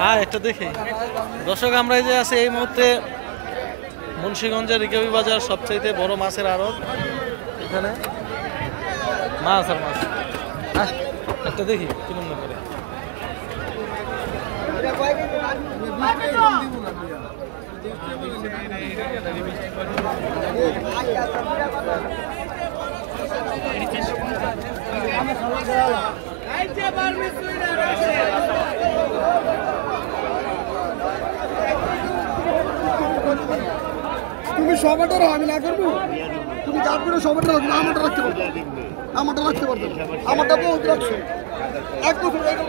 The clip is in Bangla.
হ্যাঁ একটা দেখি দর্শক, আমরা এই যে আছি এই মুহূর্তে মুন্সিগঞ্জের রিকাবি বাজার, সবচাইতে বড় মাছের আড়ত। এখানে মাছ আর মাছ। হ্যাঁ একটা দেখি কি মনে করে। তুমি সবাটা রাখো, আমি না করবো। তুমি যা করো সবাটা রাখো, আমারটা রাখতে পারবো, আমারটা রাখতে পারবো, আমারটা বহুত রাখছো এক বছর। আজকে